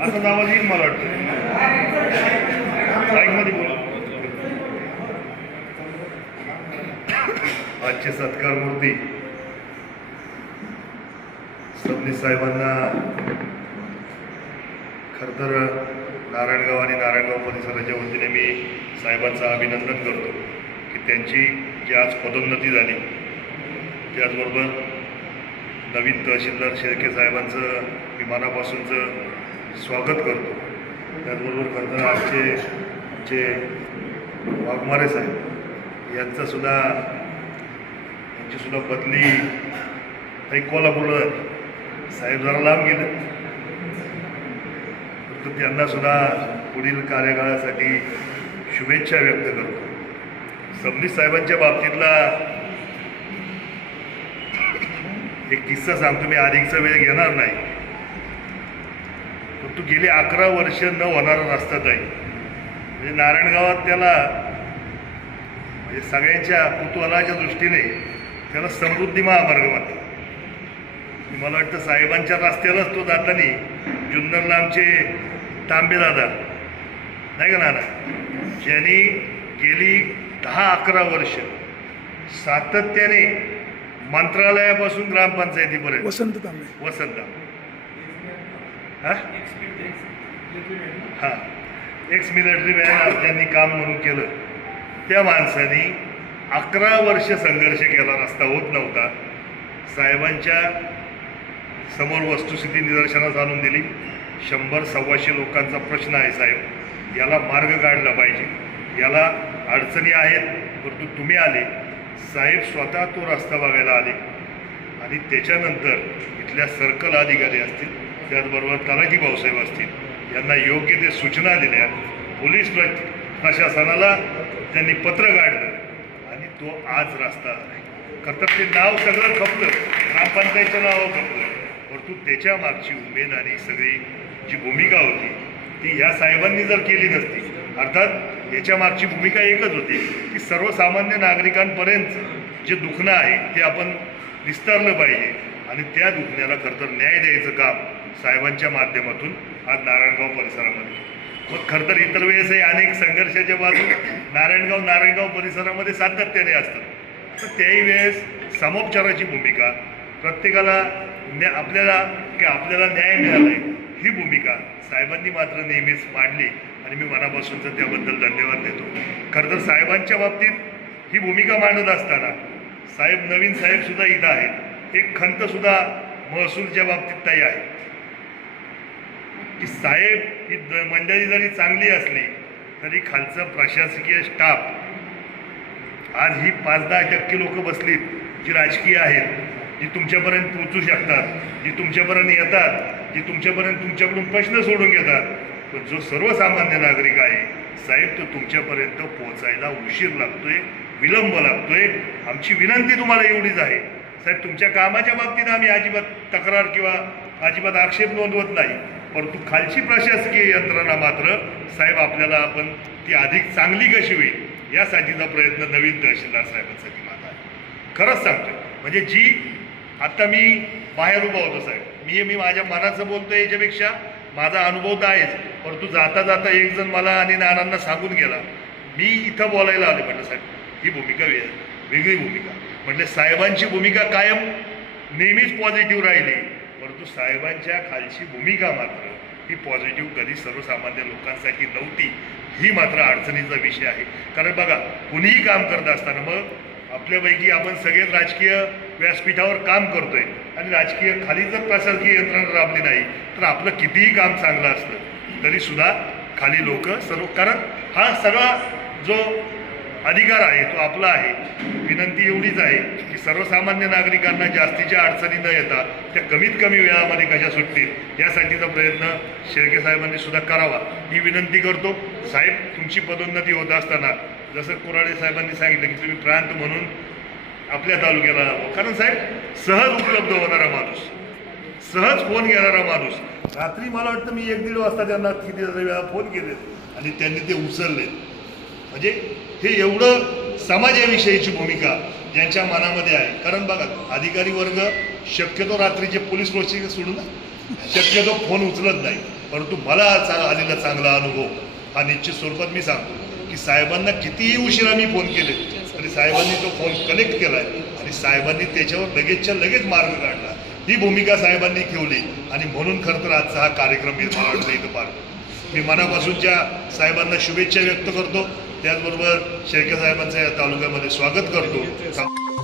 असं नावाज येईल मला वाटतं. बोला. आजचे सत्कार मूर्ती सबनी साहेबांना खर तर नारायणगाव आणि नारायणगाव परिसराच्या वतीने मी साहेबांचं अभिनंदन करतो की त्यांची जी आज पदोन्नती झाली त्याचबरोबर नवीन तहसीलदार शेळके साहेबांचं मी मनापासूनचं स्वागत करतो. त्याचबरोबर करताना आमचे जे वाघमारे साहेब यांचासुद्धा यांचीसुद्धा बदली काही कोल्हापूरला साहेब जरा लांब गेले. परंतु त्यांना सुद्धा पुढील कार्यकाळासाठी शुभेच्छा व्यक्त करतो. सबनीस साहेबांच्या बाबतीतला एक किस्सा सांगतो मी अधिकचा वेळ घेणार नाही. परंतु गेली अकरा वर्ष न होणारा रस्ता जाईल म्हणजे नारायणगावात त्याला म्हणजे सगळ्यांच्या कुतूहलाच्या दृष्टीने त्याला समृद्धी महामार्ग म्हणतात. मला वाटतं साहेबांच्या रस्त्यालाच तो जाताना जुन्नरला आमचे तांबेदादा नाही का नाना? ज्यांनी गेली दहा अकरा वर्ष सातत्याने मंत्रालयापासून ग्रामपंचायतीपर्यंत. वसंत तांबे. वसंत हां? हां। एक्स मिलिटरी मॅन ज्यांनी काम म्हणून केलं. त्या माणसाने अकरा वर्ष संघर्ष केला. रस्ता होत नव्हता. साहेबांच्या समोर वस्तुस्थिती निदर्शनास आणून दिली. शंभर सव्वाशे लोकांचा प्रश्न आहे साहेब. याला मार्ग काढला पाहिजे. याला अडचणी आहेत परंतु तुम्ही आले. साहेब स्वतः तो रस्ता बघायला आले. आणि त्याच्यानंतर इथल्या सर्कल अधिकारी असतील त्याचबरोबर तानाजी भाऊसाहेब असतील यांना योग्य ते सूचना दिल्या. पोलीस प्रशासनाला त्यांनी पत्र काढलं आणि तो आज रस्ता आहे. ते नाव सगळं खपलं. ग्रामपंचायतचं नाव खपलं. परंतु त्याच्या मागची उमेद आणि सगळी जी भूमिका होती ती ह्या साहेबांनी जर केली नसती अर्थात याच्या मागची भूमिका एकच होती की सर्वसामान्य नागरिकांपर्यंत जे दुखणं आहे ते आपण विस्तारलं पाहिजे. आणि त्या दुखण्याला खरं तर न्याय द्यायचं काम साहेबांच्या माध्यमातून आज नारायणगाव परिसरामध्ये. मग खरं तर इतर वेळेसही अनेक संघर्षाच्या बाजू नारायणगाव नारायणगाव परिसरामध्ये सातत्याने असतात. तर त्याही वेळेस समोपचाराची भूमिका प्रत्येकाला न्या आपल्याला की आपल्याला न्याय मिळाला आहे ही भूमिका साहेबांनी मात्र नेहमीच मांडली आणि मी मनापासूनचं त्याबद्दल धन्यवाद देतो. खरं तर साहेबांच्या बाबतीत ही भूमिका मांडत असताना साहेब नवीन साहेबसुद्धा इथं आहेत. एक खंतसुद्धा महसूलच्या बाबतीत ताई आहे. की साहेब ही द- मंडळी जरी चांगली असली तरी खालचा प्रशासकीय स्टाफ आज ही पाच दहा टक्के लोक बसलीत जी राजकीय आहेत जी तुमच्यापर्यंत पोचू शकतात जी तुमच्यापर्यंत येतात जी तुमच्यापर्यंत तुमच्याकडून प्रश्न सोडून घेतात पण जो सर्वसामान्य नागरिक आहे साहेब तो तुमच्यापर्यंत पोचायला उशीर लागतोय विलंब लागतोय. आमची विनंती तुम्हाला एवढीच आहे. साहेब तुमच्या कामाच्या बाबतीत आम्ही अजिबात तक्रार किंवा अजिबात आक्षेप नोंदवत नाही. परंतु खालची प्रशासकीय यंत्रणा मात्र साहेब आपल्याला आपण ती अधिक चांगली कशी होईल यासाठीचा प्रयत्न नवीन तहसीलदार साहेबांसाठी माझा आहे. खरंच सांगतोय. म्हणजे जी आत्ता मी बाहेर उभा होतो साहेब. मी मी माझ्या मनाचं बोलतो याच्यापेक्षा माझा अनुभव तर आहेच. परंतु जाता जाता एक जण मला आणि नानांना सांगून गेला. मी इथं बोलायला आले म्हटलं साहेब ही भूमिका वेगळी भूमिका. म्हणजे साहेबांची भूमिका कायम नेहमीच पॉझिटिव्ह राहिली. परंतु साहेबांच्या खालची भूमिका मात्र ही पॉझिटिव्ह कधी सर्वसामान्य लोकांसाठी नव्हती ही मात्र अडचणीचा विषय आहे. कारण बघा कुणीही काम करत असताना मग आपल्यापैकी आपण सगळेच राजकीय व्यासपीठावर काम करतोय. आणि राजकीय खाली जर प्रशासकीय यंत्रणा राबली नाही तर आपलं कितीही काम चांगलं असलं तरी सुद्धा खाली लोक सर्व कारण हा सगळा जो अधिकार आहे तो आपला आहे. विनंती एवढीच आहे की सर्वसामान्य नागरिकांना जास्तीच्या अडचणी न येता त्या कमीत कमी वेळामध्ये कशा सुटतील यासाठीचा प्रयत्न शेळके साहेबांनी सुद्धा करावा. ही विनंती करतो. साहेब तुमची पदोन्नती होत असताना जसं कुराडे साहेबांनी सांगितलं की तुम्ही प्रांत म्हणून आपल्या तालुक्याला राहावं. कारण साहेब सहज उपलब्ध होणारा माणूस सहज फोन घेणारा माणूस. रात्री मला वाटतं मी एक दीड वाजता त्यांना किती वेळा फोन केले आणि त्यांनी ते उचलले म्हणजे हे एवढं समाजाविषयीची भूमिका ज्यांच्या मनामध्ये आहे. कारण बघा अधिकारी वर्ग शक्यतो रात्रीचे पोलीस प्रोसिजर सोडून शक्यतो फोन उचलत नाही. परंतु मला चा- आलेला चांगला अनुभव हा निश्चित स्वरूपात मी सांगतो की साहेबांना कितीही उशिरा मी फोन केले तरी साहेबांनी तो फोन कनेक्ट केलाय आणि साहेबांनी त्याच्यावर लगेचच्या लगेच मार्ग काढला. ही भूमिका साहेबांनी ठेवली आणि म्हणून खरं तर आजचा हा कार्यक्रम मी मला वाटतं इथं पार. मी मनापासूनच्या साहेबांना शुभेच्छा व्यक्त करतो. त्याचबरोबर शेळके साहेबांचं या तालुक्यामध्ये स्वागत करतो.